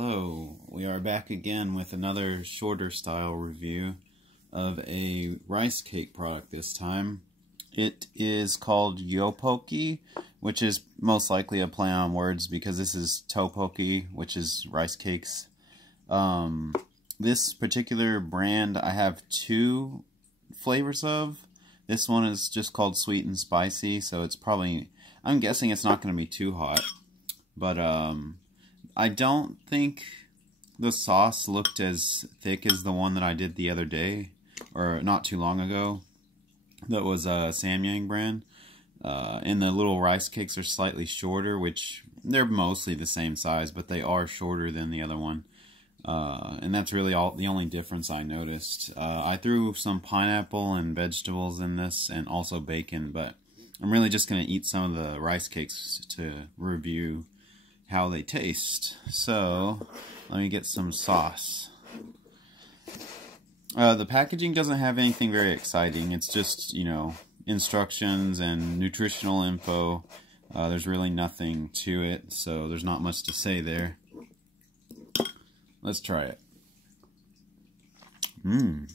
Hello, we are back again with another shorter style review of a rice cake product this time. It is called Yopokki, which is most likely a play on words because this is tteokbokki, which is rice cakes. This particular brand I have two flavors of. This one is just called sweet and spicy, so it's probably, I'm guessing it's not going to be too hot. But I don't think the sauce looked as thick as the one that I did the other day, or not too long ago. That was a SamYang brand. And the little rice cakes are slightly shorter, which they're mostly the same size, but they are shorter than the other one. And that's really the only difference I noticed. I threw some pineapple and vegetables in this, and also bacon, but I'm really just going to eat some of the rice cakes to review how they taste. So, let me get some sauce. The packaging doesn't have anything very exciting. It's just, you know, instructions and nutritional info. There's really nothing to it, so there's not much to say there. Let's try it. It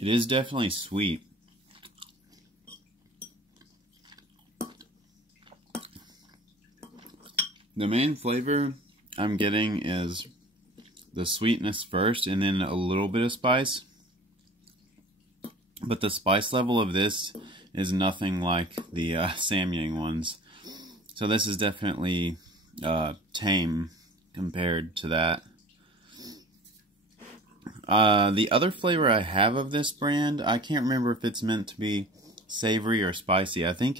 is definitely sweet. The main flavor I'm getting is the sweetness first, and then a little bit of spice. But the spice level of this is nothing like the SamYang ones. So this is definitely tame compared to that. The other flavor I have of this brand, I can't remember if it's meant to be savory or spicy. I think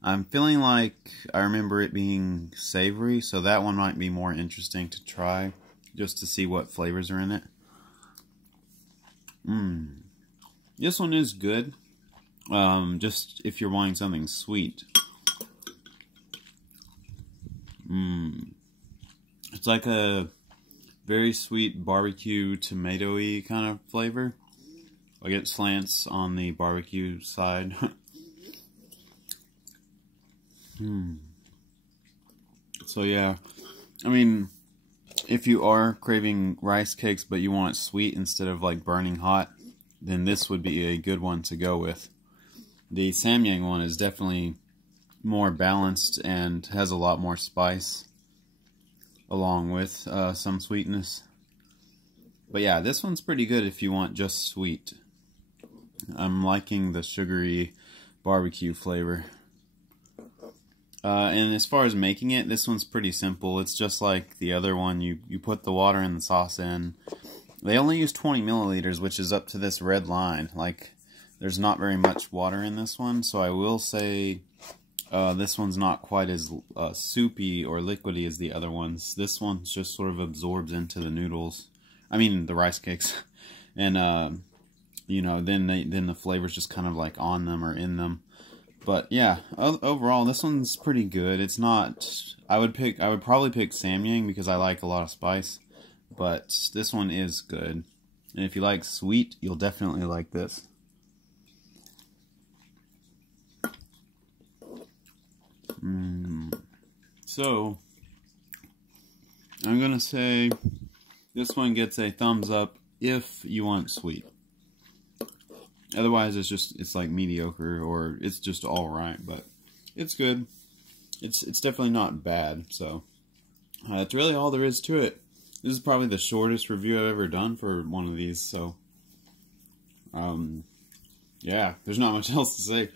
I'm feeling like I remember it being savory, so that one might be more interesting to try, just to see what flavors are in it. This one is good, just if you're wanting something sweet. It's like a very sweet barbecue tomato-y kind of flavor. Like it slants on the barbecue side. So yeah, I mean, if you are craving rice cakes but you want it sweet instead of like burning hot, then this would be a good one to go with. The SamYang one is definitely more balanced and has a lot more spice, along with some sweetness. But yeah, this one's pretty good if you want just sweet. I'm liking the sugary barbecue flavor. And as far as making it, this one's pretty simple. It's just like the other one. You put the water and the sauce in. They only use 20 milliliters, which is up to this red line. Like, there's not very much water in this one, so I will say this one's not quite as soupy or liquidy as the other ones. This one just sort of absorbs into the noodles. I mean, the rice cakes. And, you know, then the flavor's just kind of like on them or in them. But yeah, overall this one's pretty good. It's not, I would probably pick SamYang because I like a lot of spice, but this one is good. And if you like sweet, you'll definitely like this. So I'm gonna say this one gets a thumbs up if you want sweet. Otherwise, it's like mediocre, or it's just all right, but it's good. It's definitely not bad. So that's really all there is to it. This is probably the shortest review I've ever done for one of these. So yeah, there's not much else to say.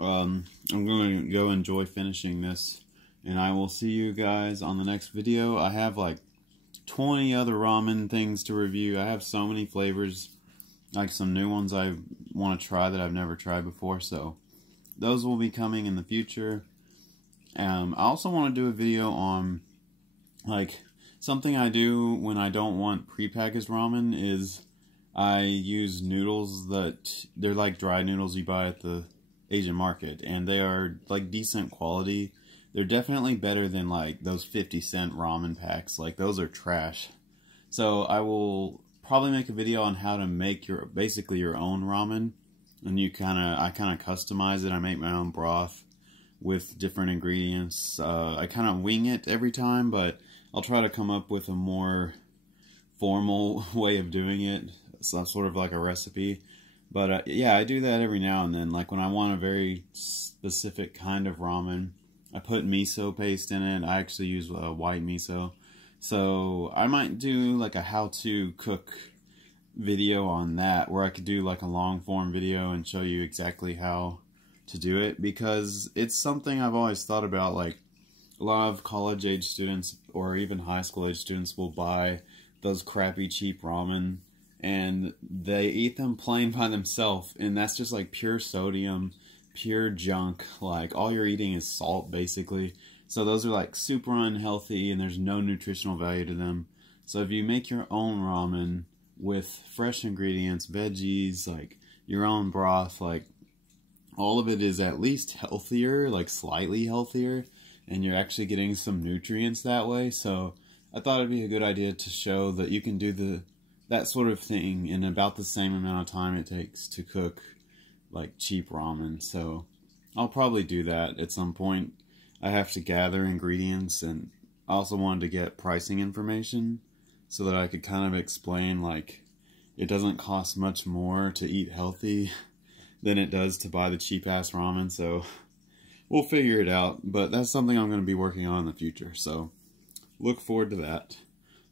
I'm going to go enjoy finishing this, and I will see you guys on the next video. I have like 20 other ramen things to review. I have so many flavors. Like some new ones I want to try that I've never tried before, so those will be coming in the future. I also want to do a video on, like, something I do when I don't want prepackaged ramen is I use noodles that, they're like dry noodles you buy at the Asian market, and they are like decent quality. They're definitely better than like those 50-cent ramen packs. Like, those are trash. So I will probably make a video on how to make basically your own ramen, and I kind of customize it. I make my own broth with different ingredients. I kind of wing it every time, but I'll try to come up with a more formal way of doing it, some sort of like a recipe. But yeah, I do that every now and then. Like when I want a very specific kind of ramen, I put miso paste in it. I actually use white miso. So I might do like a how-to cook video on that, where I could do like a long form video and show you exactly how to do it, because it's something I've always thought about. Like a lot of college age students or even high school age students will buy those crappy cheap ramen and they eat them plain by themselves, and that's just like pure sodium, pure junk. Like all you're eating is salt basically. So those are like super unhealthy and there's no nutritional value to them. So if you make your own ramen with fresh ingredients, veggies, like your own broth, like all of it is at least healthier, like slightly healthier, and you're actually getting some nutrients that way. So I thought it'd be a good idea to show that you can do that sort of thing in about the same amount of time it takes to cook like cheap ramen. So I'll probably do that at some point. I have to gather ingredients, and I also wanted to get pricing information so that I could kind of explain like it doesn't cost much more to eat healthy than it does to buy the cheap ass ramen. So we'll figure it out, but that's something I'm going to be working on in the future. So look forward to that.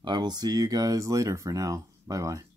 I will see you guys later for now. Bye bye.